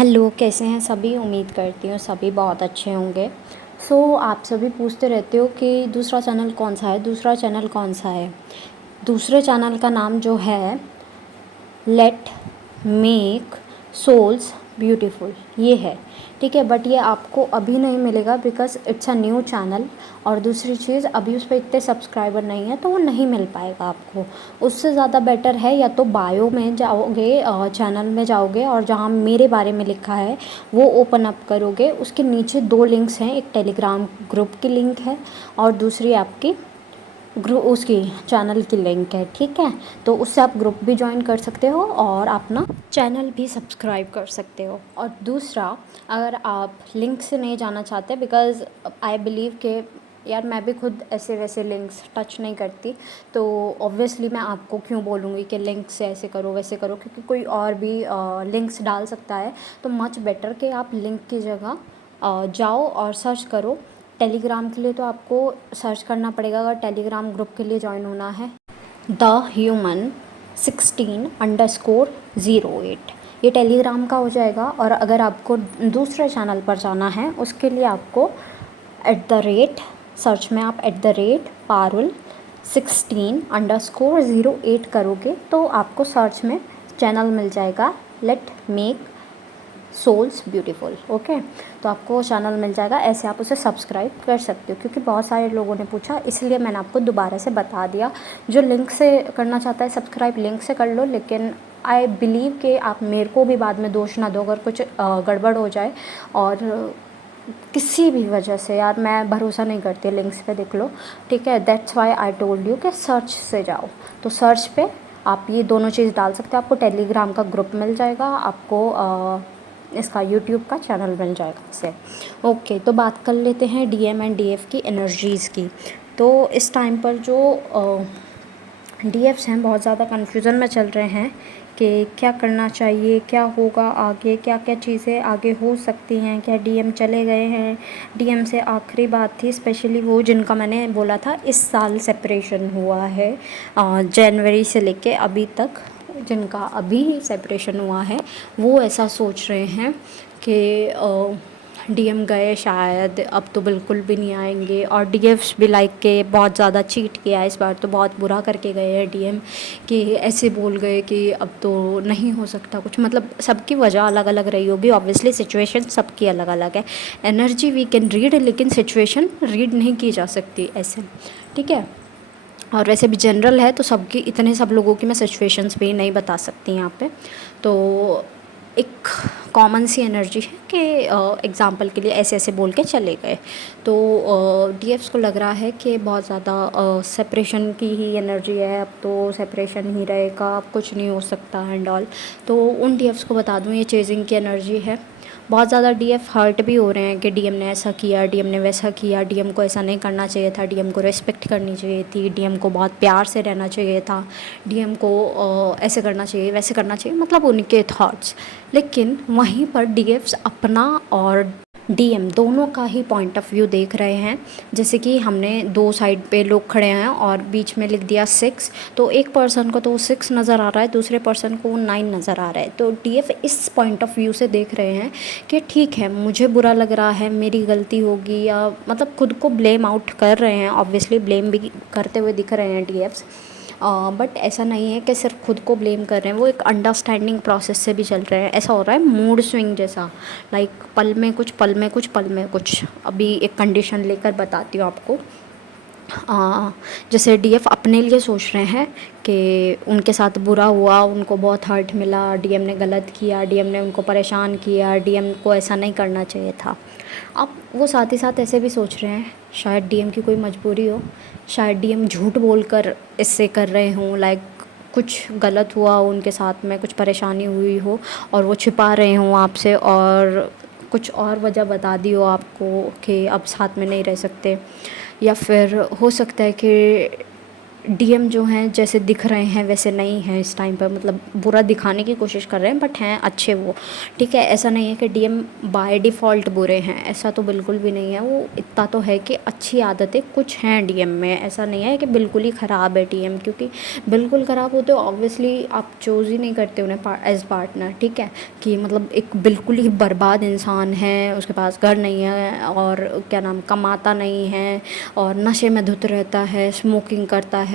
Hello, कैसे हैं सभी? उम्मीद करती हूँ सभी बहुत अच्छे होंगे। आप सभी पूछते रहते हो कि दूसरा चैनल कौन-सा है, दूसरा चैनल कौन-सा है? दूसरे चैनल का नाम जो है लेट मेक सोल्स ब्यूटीफुल, ये है। ठीक है, बट ये आपको अभी नहीं मिलेगा because it's a new channel. और दूसरी चीज़, अभी उस पे इतने सब्सक्राइबर नहीं है तो वो नहीं मिल पाएगा आपको। उससे ज़्यादा बेटर है या तो बायो में जाओगे, चैनल में जाओगे और जहाँ मेरे बारे में लिखा है वो ओपन अप करोगे। उसके नीचे 2 लिंक्स हैं, एक टेलीग्राम ग्रुप की लिंक है और दूसरी आपकी उसकी चैनल की लिंक है। ठीक है, तो उससे आप ग्रुप भी ज्वाइन कर सकते हो और अपना चैनल भी सब्सक्राइब कर सकते हो। और दूसरा, अगर आप लिंक से नहीं जाना चाहते, बिकॉज़ आई बिलीव के यार मैं भी खुद ऐसे वैसे लिंक्स टच नहीं करती, तो ऑब्वियसली मैं आपको क्यों बोलूँगी कि लिंक से ऐसे करो वैसे करो, क्योंकि कोई और भी लिंक्स डाल सकता है। तो मच बेटर कि आप लिंक की जगह जाओ और सर्च करो। टेलीग्राम के लिए तो आपको सर्च करना पड़ेगा, अगर टेलीग्राम ग्रुप के लिए ज्वाइन होना है, द ह्यूमन 16_08, ये टेलीग्राम का हो जाएगा। और अगर आपको दूसरे चैनल पर जाना है उसके लिए आपको सर्च में आप पारुल 16_08 करोगे तो आपको सर्च में चैनल मिल जाएगा, let make souls beautiful. Okay, तो आपको वो चैनल मिल जाएगा, ऐसे आप उसे सब्सक्राइब कर सकते हो। क्योंकि बहुत सारे लोगों ने पूछा, इसलिए मैंने आपको दोबारा से बता दिया। जो लिंक से करना चाहता है सब्सक्राइब, लिंक से कर लो, लेकिन आई बिलीव कि आप मेरे को भी बाद में दोष ना दो अगर कुछ गड़बड़ हो जाए। और किसी भी वजह से यार मैं भरोसा नहीं करती लिंक्स पे, देख लो। ठीक है, that's Y I told you कि सर्च से जाओ। तो सर्च पे आप ये दोनों चीज़ डाल सकते हो, आपको टेलीग्राम का ग्रुप मिल जाएगा, आपको इसका यूट्यूब का चैनल बन जाएगा इससे। ओके, तो बात कर लेते हैं डीएम एंड डीएफ की एनर्जीज़ की। तो इस टाइम पर जो डीएफ्स हैं बहुत ज़्यादा कन्फ्यूज़न में चल रहे हैं कि क्या करना चाहिए, क्या होगा आगे, क्या क्या चीज़ें आगे हो सकती हैं, क्या डीएम चले गए हैं। डीएम से आखिरी बात थी स्पेशली वो जिनका मैंने बोला था इस साल सेपरेशन हुआ है, जनवरी से लेके अभी तक जिनका अभी सेपरेशन हुआ है, वो ऐसा सोच रहे हैं कि डीएम गए शायद, अब तो बिल्कुल भी नहीं आएंगे। और डीएफ्स भी लाइक के बहुत ज़्यादा चीट किया इस बार, तो बहुत बुरा करके गए हैं डीएम, कि ऐसे बोल गए कि अब तो नहीं हो सकता कुछ। मतलब सबकी वजह अलग अलग रही होगी, ऑब्वियसली सिचुएशन सबकी अलग अलग है। एनर्जी वी कैन रीड, लेकिन सिचुएशन रीड नहीं की जा सकती ऐसे। ठीक है, और वैसे भी जनरल है तो सबकी, इतने सब लोगों की मैं सिचुएशंस भी नहीं बता सकती यहाँ पे। तो एक कॉमन सी एनर्जी है कि एग्ज़ाम्पल के लिए ऐसे ऐसे बोल के चले गए। तो डीएफ्स को लग रहा है कि बहुत ज़्यादा सेपरेशन की ही एनर्जी है, अब तो सेपरेशन ही रहेगा, अब कुछ नहीं हो सकता एंड ऑल। तो उन डीएफ्स को बता दूँ ये चेजिंग की एनर्जी है। बहुत ज़्यादा डीएफ हर्ट भी हो रहे हैं कि डीएम ने ऐसा किया, डीएम ने वैसा किया, डीएम को ऐसा नहीं करना चाहिए था, डीएम को रिस्पेक्ट करनी चाहिए थी, डीएम को बहुत प्यार से रहना चाहिए था, डीएम को ऐसे करना चाहिए वैसे करना चाहिए, मतलब उनके थॉट्स। लेकिन वहीं पर डीएफ्स अपना और डीएम दोनों का ही पॉइंट ऑफ व्यू देख रहे हैं। जैसे कि हमने 2 साइड पे लोग खड़े हैं और बीच में लिख दिया 6, तो एक पर्सन को तो 6 नज़र आ रहा है, दूसरे पर्सन को 9 नज़र आ रहा है। तो डीएफ इस पॉइंट ऑफ व्यू से देख रहे हैं कि ठीक है, मुझे बुरा लग रहा है, मेरी गलती होगी, या मतलब खुद को ब्लेम आउट कर रहे हैं। ऑब्वियसली ब्लेम भी करते हुए दिख रहे हैं डीएफ्स, बट ऐसा नहीं है कि सिर्फ खुद को ब्लेम कर रहे हैं, वो एक अंडरस्टैंडिंग प्रोसेस से भी चल रहे हैं। ऐसा हो रहा है मूड स्विंग जैसा, लाइक पल में कुछ, पल में कुछ, पल में कुछ। अभी एक कंडीशन लेकर बताती हूँ आपको। जैसे डीएफ अपने लिए सोच रहे हैं कि उनके साथ बुरा हुआ, उनको बहुत हर्ट मिला, डीएम ने गलत किया, डीएम ने उनको परेशान किया, डीएम को ऐसा नहीं करना चाहिए था। अब वो साथ ही साथ ऐसे भी सोच रहे हैं शायद डीएम की कोई मजबूरी हो, शायद डीएम झूठ बोलकर इससे कर रहे हों, लाइक कुछ गलत हुआ हो उनके साथ में, कुछ परेशानी हुई हो और वो छिपा रहे हों आपसे, और कुछ और वजह बता दी हो आपको कि अब साथ में नहीं रह सकते। या फिर हो सकता है कि डीएम जो हैं जैसे दिख रहे हैं वैसे नहीं हैं इस टाइम पर, मतलब बुरा दिखाने की कोशिश कर रहे हैं बट हैं अच्छे वो, ठीक है। ऐसा नहीं है कि डीएम बाय डिफ़ॉल्ट बुरे हैं, ऐसा तो बिल्कुल भी नहीं है। वो इतना तो है कि अच्छी आदतें कुछ हैं डीएम में, ऐसा नहीं है कि बिल्कुल ही ख़राब है डीएम, क्योंकि बिल्कुल ख़राब होते ऑब्वियसली आप चूज़ ही नहीं करते उन्हें एज़ पार्टनर, ठीक है। कि मतलब एक बिल्कुल ही बर्बाद इंसान है, उसके पास घर नहीं है और क्या नाम कमाता नहीं है और नशे में धुत रहता है, स्मोकिंग करता है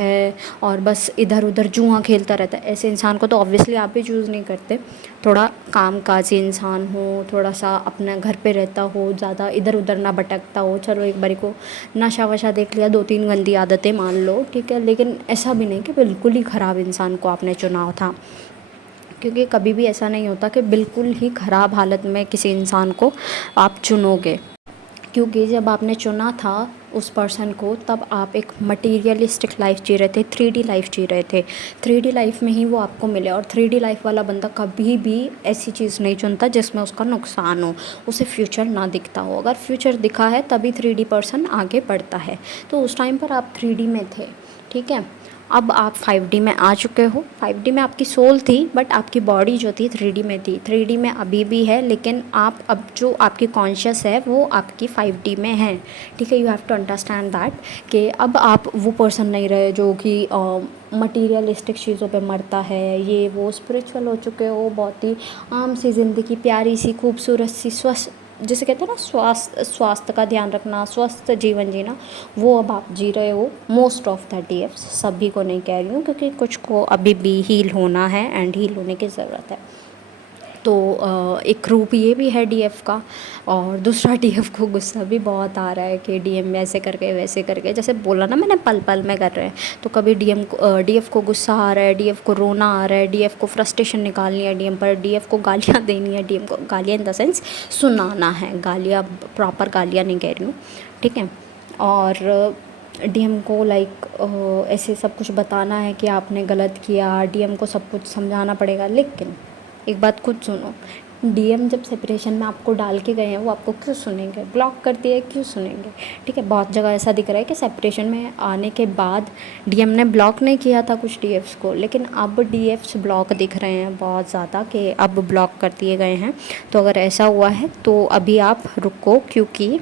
और बस इधर उधर जुआ खेलता रहता है, ऐसे इंसान को तो ऑब्वियसली आप भी चूज़ नहीं करते। थोड़ा कामकाजी इंसान हो, थोड़ा सा अपने घर पे रहता हो, ज़्यादा इधर उधर ना भटकता हो, चलो एक बारी को नशा वशा देख लिया, 2-3 गंदी आदतें मान लो, ठीक है। लेकिन ऐसा भी नहीं कि बिल्कुल ही ख़राब इंसान को आपने चुना था, क्योंकि कभी भी ऐसा नहीं होता कि बिल्कुल ही ख़राब हालत में किसी इंसान को आप चुनोगे। क्योंकि जब आपने चुना था उस पर्सन को तब आप एक मटीरियलिस्टिक लाइफ जी रहे थे, 3D लाइफ जी रहे थे। 3D लाइफ में ही वो आपको मिले, और 3D लाइफ वाला बंदा कभी भी ऐसी चीज़ नहीं चुनता जिसमें उसका नुकसान हो, उसे फ्यूचर ना दिखता हो। अगर फ्यूचर दिखा है तभी 3D पर्सन आगे बढ़ता है। तो उस टाइम पर आप 3D में थे, ठीक है। अब आप 5D में आ चुके हो। 5D में आपकी सोल थी बट आपकी बॉडी जो थी 3D में थी। 3D में अभी भी है, लेकिन आप अब जो आपकी कॉन्शियस है वो आपकी 5D में है, ठीक है। You have to understand that कि अब आप वो पर्सन नहीं रहे जो कि मटीरियलिस्टिक चीज़ों पे मरता है, ये वो स्पिरिचुअल हो चुके हो। बहुत ही आम सी ज़िंदगी, प्यारी सी, खूबसूरत सी, स्वस्थ, जिसे कहते हैं ना स्वास्थ्य का ध्यान रखना, स्वस्थ जीवन जीना, वो अब आप जी रहे हो। मोस्ट ऑफ द डीएफ, सभी को नहीं कह रही हूँ क्योंकि कुछ को अभी भी हील होना है एंड हील होने की ज़रूरत है। तो एक रूप ये भी है डीएफ का। और दूसरा डीएफ को गुस्सा भी बहुत आ रहा है कि डीएम ऐसे करके वैसे करके, जैसे बोला ना मैंने, पल पल में कर रहे हैं। तो कभी डीएफ को गुस्सा आ रहा है, डीएफ को रोना आ रहा है, डीएफ को फ्रस्ट्रेशन निकालनी है डीएम पर, डीएफ को गालियाँ देनी है, डीएम को गालियाँ इन द सेंस सुनाना है, गालियाँ प्रॉपर गालियाँ नहीं कह रही हूँ, ठीक है। और डीएम को लाइक ऐसे सब कुछ बताना है कि आपने गलत किया, डीएम को सब कुछ समझाना पड़ेगा। लेकिन एक बात खुद सुनो, डीएम जब सेपरेशन में आपको डाल के गए हैं वो आपको क्यों सुनेंगे? ब्लॉक कर दिया है, क्यों सुनेंगे? ठीक है, बहुत जगह ऐसा दिख रहा है कि सेपरेशन में आने के बाद डीएम ने ब्लॉक नहीं किया था कुछ डीएफ्स को, लेकिन अब डीएफ्स ब्लॉक दिख रहे हैं बहुत ज़्यादा कि अब ब्लॉक कर दिए गए हैं। तो अगर ऐसा हुआ है तो अभी आप रुको, क्योंकि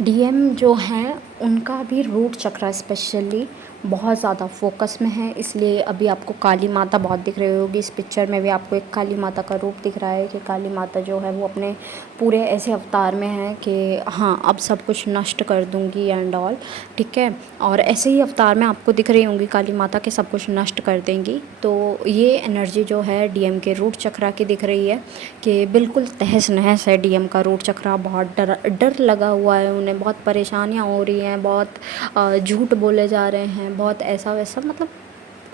डीएम जो हैं उनका भी रूट चक्र स्पेशली बहुत ज़्यादा फोकस में है, इसलिए अभी आपको काली माता बहुत दिख रही होगी। इस पिक्चर में भी आपको एक काली माता का रूप दिख रहा है कि काली माता जो है वो अपने पूरे ऐसे अवतार में है कि हाँ अब सब कुछ नष्ट कर दूंगी एंड ऑल, ठीक है। और ऐसे ही अवतार में आपको दिख रही होंगी काली माता के सब कुछ नष्ट कर देंगी। तो ये एनर्जी जो है डीएम के रूट चक्रा की दिख रही है कि बिल्कुल तहस नहस है डीएम का रूट चक्रा। बहुत डर लगा हुआ है उन्हें, बहुत परेशानियाँ हो रही हैं, बहुत झूठ बोले जा रहे हैं, बहुत ऐसा वैसा, मतलब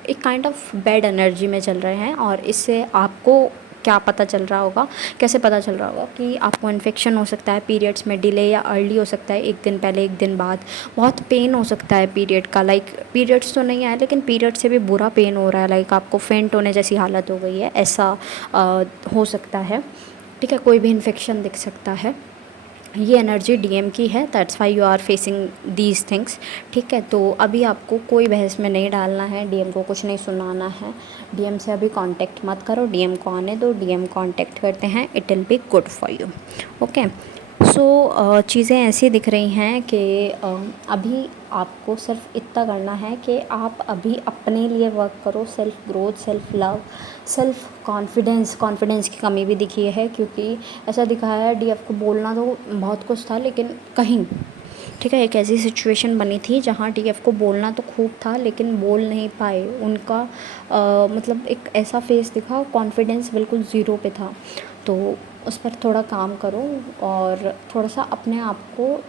एक काइंड ऑफ बैड एनर्जी में चल रहे हैं। और इससे आपको क्या पता चल रहा होगा, कैसे पता चल रहा होगा कि आपको इन्फेक्शन हो सकता है, पीरियड्स में डिले या अर्ली हो सकता है, एक दिन पहले एक दिन बाद, बहुत पेन हो सकता है पीरियड का। लाइक पीरियड्स तो नहीं आए लेकिन पीरियड से भी बुरा पेन हो रहा है, लाइक आपको फेंट होने जैसी हालत हो गई है, ऐसा हो सकता है, ठीक है। कोई भी इन्फेक्शन दिख सकता है। ये एनर्जी डीएम की है, that's why you are facing these things, ठीक है। तो अभी आपको कोई बहस में नहीं डालना है, डीएम को कुछ नहीं सुनाना है, डीएम से अभी कांटेक्ट मत करो, डीएम को आने दो। डीएम कांटेक्ट करते हैं, it will be good for you, okay. So चीज़ें ऐसी दिख रही हैं कि अभी आपको सिर्फ इतना करना है कि आप अभी अपने लिए वर्क करो, self growth, self love, self confidence की कमी भी दिखी है, क्योंकि ऐसा दिखाया है डीएफ को बोलना तो बहुत कुछ था लेकिन कहीं, ठीक है। एक ऐसी सिचुएशन बनी थी जहाँ डीएफ को बोलना तो खूब था लेकिन बोल नहीं पाए। उनका मतलब एक ऐसा फेस दिखा, कॉन्फिडेंस बिल्कुल ज़ीरो पे था। तो उस पर थोड़ा काम करो और थोड़ा सा अपने आप को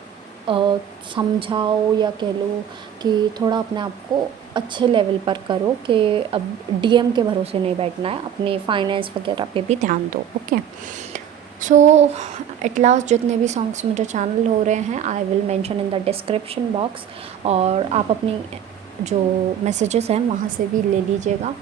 समझाओ, या कह लो कि थोड़ा अपने आप को अच्छे लेवल पर करो कि अब डीएम के भरोसे नहीं बैठना है, अपने फाइनेंस वगैरह पे भी ध्यान दो, ओके। सो एट लास्ट जितने भी सॉन्ग्स मेरे चैनल हो रहे हैं I will mention in the description box, और आप अपनी जो मैसेजेस हैं वहाँ से भी ले लीजिएगा।